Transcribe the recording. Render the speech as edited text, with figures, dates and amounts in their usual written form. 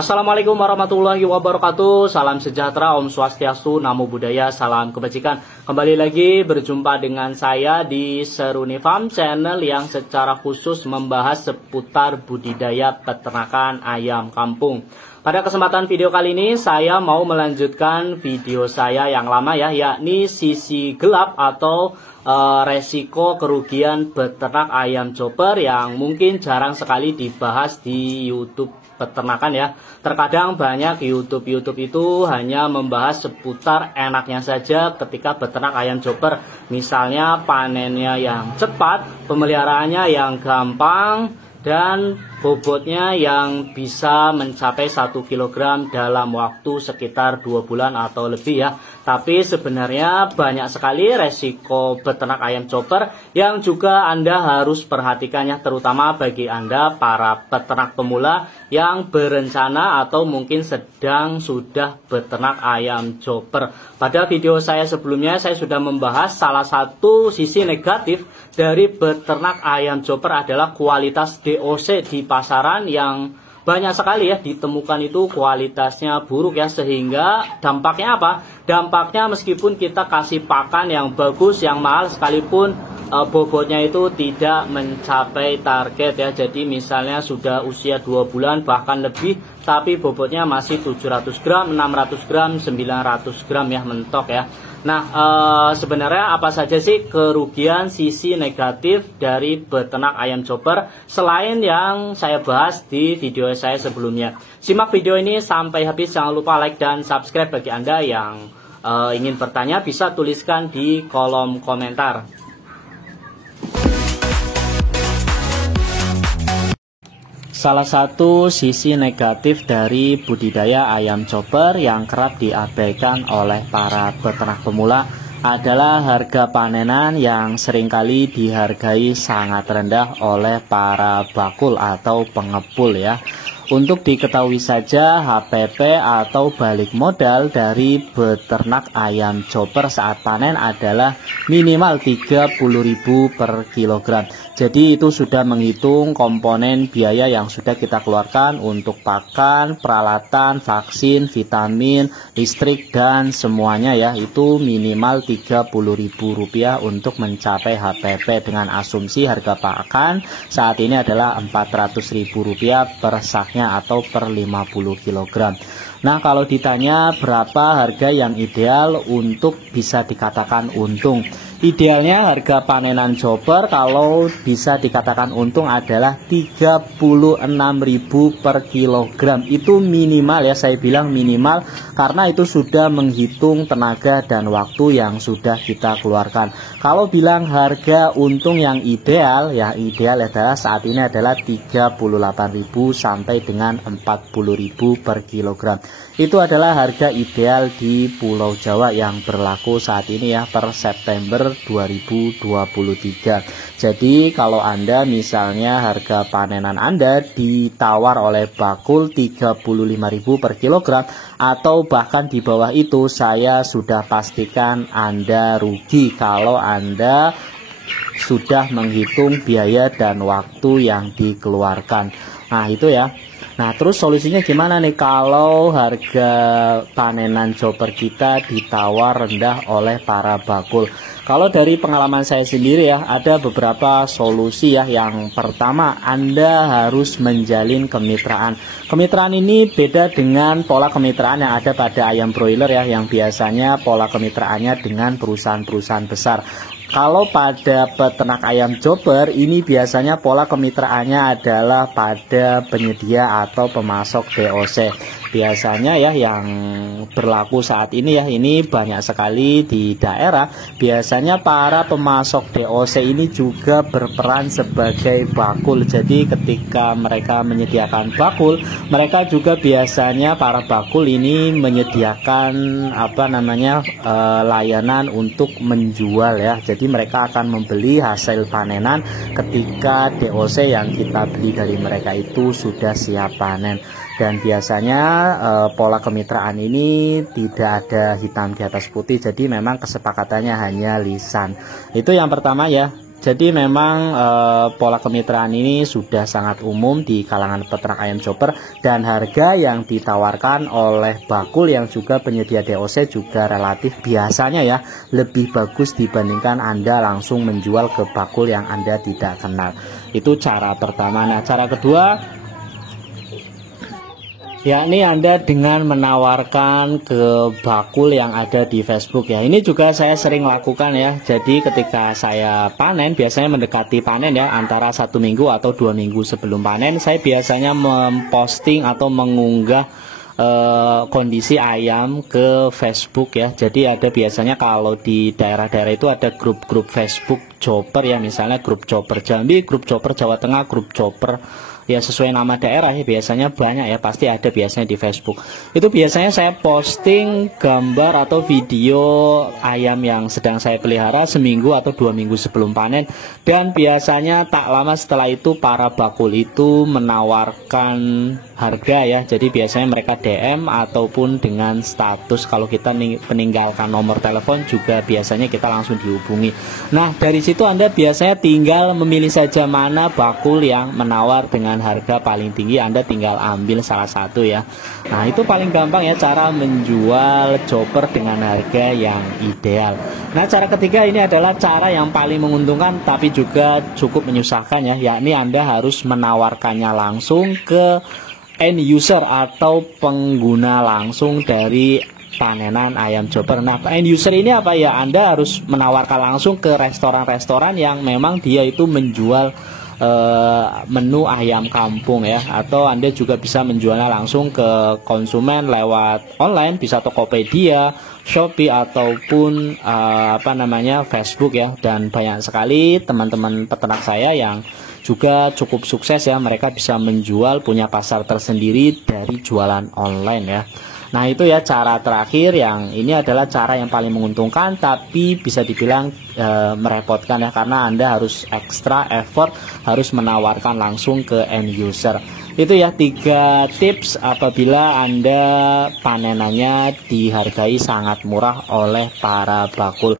Assalamualaikum warahmatullahi wabarakatuh. Salam sejahtera, Om Swastiastu, Namo Buddhaya, salam kebajikan. Kembali lagi berjumpa dengan saya di Seruni Farm Channel yang secara khusus membahas seputar budidaya peternakan ayam kampung. Pada kesempatan video kali ini saya mau melanjutkan video saya yang lama yakni sisi gelap atau resiko kerugian beternak ayam chopper yang mungkin jarang sekali dibahas di YouTube peternakan ya. Terkadang banyak YouTube itu hanya membahas seputar enaknya saja ketika beternak ayam chopper. Misalnya panennya yang cepat, pemeliharaannya yang gampang, dan bobotnya yang bisa mencapai 1 kg dalam waktu sekitar 2 bulan atau lebih ya. Tapi sebenarnya banyak sekali resiko beternak ayam chopper yang juga Anda harus perhatikannya, terutama bagi Anda para peternak pemula yang berencana atau mungkin sedang sudah beternak ayam chopper. Pada video saya sebelumnya saya sudah membahas salah satu sisi negatif dari beternak ayam chopper adalah kualitas DOC di pasaran yang banyak sekali ya ditemukan itu kualitasnya buruk ya, sehingga dampaknya apa? Dampaknya meskipun kita kasih pakan yang bagus, yang mahal sekalipun bobotnya itu tidak mencapai target ya. Jadi misalnya sudah usia 2 bulan bahkan lebih, tapi bobotnya masih 700 gram, 600 gram, 900 gram ya mentok ya. Nah, sebenarnya apa saja sih kerugian sisi negatif dari beternak ayam chopper selain yang saya bahas di video saya sebelumnya? Simak video ini sampai habis, jangan lupa like dan subscribe. Bagi Anda yang ingin bertanya bisa tuliskan di kolom komentar. Salah satu sisi negatif dari budidaya ayam chopper yang kerap diabaikan oleh para peternak pemula adalah harga panenan yang seringkali dihargai sangat rendah oleh para bakul atau pengepul ya. Untuk diketahui saja, HPP atau balik modal dari beternak ayam chopper saat panen adalah minimal 30.000 per kilogram. Jadi itu sudah menghitung komponen biaya yang sudah kita keluarkan untuk pakan, peralatan, vaksin, vitamin, listrik, dan semuanya ya. Itu minimal Rp30.000 untuk mencapai HPP dengan asumsi harga pakan saat ini adalah Rp400.000 per saknya atau per 50 kg. Nah, kalau ditanya berapa harga yang ideal untuk bisa dikatakan untung, idealnya harga panenan chopper kalau bisa dikatakan untung adalah Rp36.000 per kilogram. Itu minimal ya, saya bilang minimal karena itu sudah menghitung tenaga dan waktu yang sudah kita keluarkan. Kalau bilang harga untung yang ideal, ya ideal adalah saat ini adalah Rp38.000 sampai dengan Rp40.000 per kilogram. Itu adalah harga ideal di Pulau Jawa yang berlaku saat ini ya per September 2023. Jadi kalau Anda misalnya harga panenan Anda ditawar oleh bakul Rp35.000 per kilogram atau bahkan di bawah itu, saya sudah pastikan Anda rugi kalau Anda sudah menghitung biaya dan waktu yang dikeluarkan. Nah itu ya. Nah terus solusinya gimana nih kalau harga panenan chopper kita ditawar rendah oleh para bakul? Kalau dari pengalaman saya sendiri ya, ada beberapa solusi ya. Yang pertama, Anda harus menjalin kemitraan. Kemitraan ini beda dengan pola kemitraan yang ada pada ayam broiler ya, yang biasanya pola kemitraannya dengan perusahaan-perusahaan besar. Kalau pada peternak ayam chopper ini biasanya pola kemitraannya adalah pada penyedia atau pemasok DOC. Biasanya ya yang berlaku saat ini ya, ini banyak sekali di daerah. Biasanya para pemasok DOC ini juga berperan sebagai bakul. Jadi ketika mereka menyediakan bakul, mereka juga biasanya para bakul ini menyediakan layanan untuk menjual ya. Jadi mereka akan membeli hasil panenan ketika DOC yang kita beli dari mereka itu sudah siap panen. Dan biasanya pola kemitraan ini tidak ada hitam di atas putih, jadi memang kesepakatannya hanya lisan. Itu yang pertama ya. Jadi memang pola kemitraan ini sudah sangat umum di kalangan peternak ayam chopper, dan harga yang ditawarkan oleh bakul yang juga penyedia DOC juga relatif biasanya ya lebih bagus dibandingkan Anda langsung menjual ke bakul yang Anda tidak kenal. Itu cara pertama. Nah, cara kedua yakni Anda dengan menawarkan ke bakul yang ada di Facebook ya. Ini juga saya sering lakukan ya. Jadi ketika saya panen, biasanya mendekati panen ya, antara 1 minggu atau 2 minggu sebelum panen, saya biasanya memposting atau mengunggah kondisi ayam ke Facebook ya. Jadi ada biasanya kalau di daerah-daerah itu ada grup-grup Facebook chopper ya, misalnya grup chopper Jambi, grup chopper Jawa Tengah, grup chopper ya sesuai nama daerah ya, biasanya banyak ya, pasti ada biasanya di Facebook. Itu biasanya saya posting gambar atau video ayam yang sedang saya pelihara seminggu atau 2 minggu sebelum panen, dan biasanya tak lama setelah itu para bakul itu menawarkan harga ya. Jadi biasanya mereka DM ataupun dengan status, kalau kita meninggalkan nomor telepon juga biasanya kita langsung dihubungi. Nah, dari situ Anda biasanya tinggal memilih saja mana bakul yang menawar dengan harga paling tinggi, Anda tinggal ambil salah satu ya. Nah, itu paling gampang ya cara menjual chopper dengan harga yang ideal. Nah, cara ketiga ini adalah cara yang paling menguntungkan tapi juga cukup menyusahkan ya, yakni Anda harus menawarkannya langsung ke end user atau pengguna langsung dari panenan ayam chopper. Nah, end user ini apa ya? Anda harus menawarkan langsung ke restoran-restoran yang memang dia itu menjual menu ayam kampung ya, atau Anda juga bisa menjualnya langsung ke konsumen lewat online, bisa Tokopedia, Shopee ataupun Facebook ya. Dan banyak sekali teman-teman peternak saya yang juga cukup sukses ya, mereka bisa menjual, punya pasar tersendiri dari jualan online ya. Nah, itu ya cara terakhir, yang ini adalah cara yang paling menguntungkan tapi bisa dibilang merepotkan ya, karena Anda harus extra effort, harus menawarkan langsung ke end user. Itu ya 3 tips apabila Anda panenannya dihargai sangat murah oleh para bakul.